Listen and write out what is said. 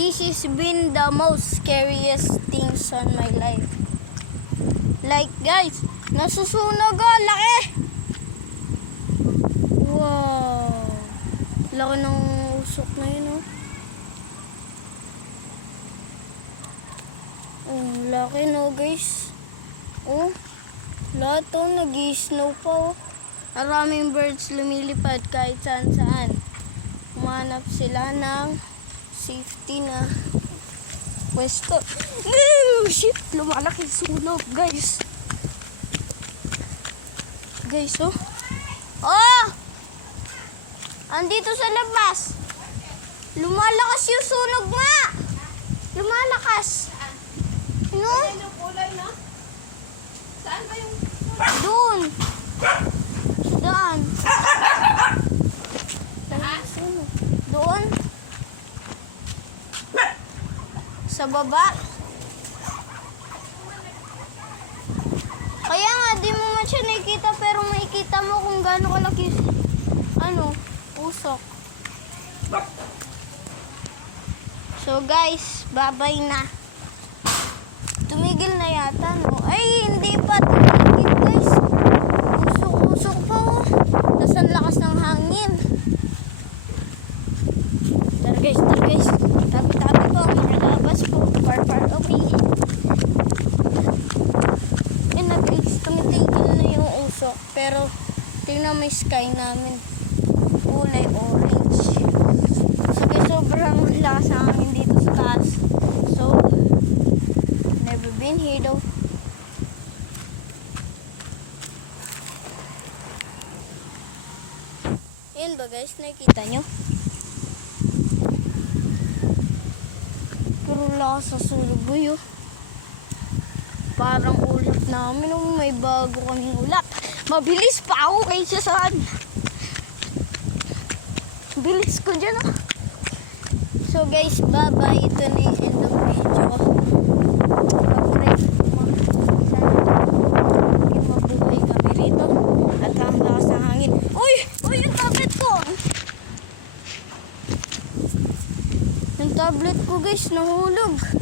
this has been the most scariest things on my life. Like guys, nasusunog oh, laki! Wow! Laki ng usok na yun oh. Oh, laki no guys. Oh, lahat to nag-snow pa oh. Maraming birds lumilipad kahit saan saan. Umanap sila ng safety na pwesto. No, shit! Lumalaki sunog, guys. Guys, oh. Oh! Andito sa labas. Lumalakas yung sunog nga. Lumalakas. No? Ano kulay na? Saan ba yung Doon. Saan? Doon. Sa baba. Kaya nga, di mo man siya nakikita pero makikita mo kung gaano kalaki ano, usok. So guys, babay na. Tumigil na yata, no? Ay, hindi pa. Tumigil, guys. Usok-usok pa, oh. Tapos ang lakas ng hangin. Tara, guys. Tara, Pero, tingnan mo yung sky namin. Kulay orange. Sige, sobrang lakas ng hangin dito sa taas. So, Never been here though. Yan ba guys, nakikita nyo? Pero lakas sa suluboy oh. Parang ulap namin oh, may bago kaming ulap. Mabilis pa ako kaysa saan. Bilis ko dyan oh. So guys, bye-bye. Ito na yung end of video. tablet ko guys, nahulog.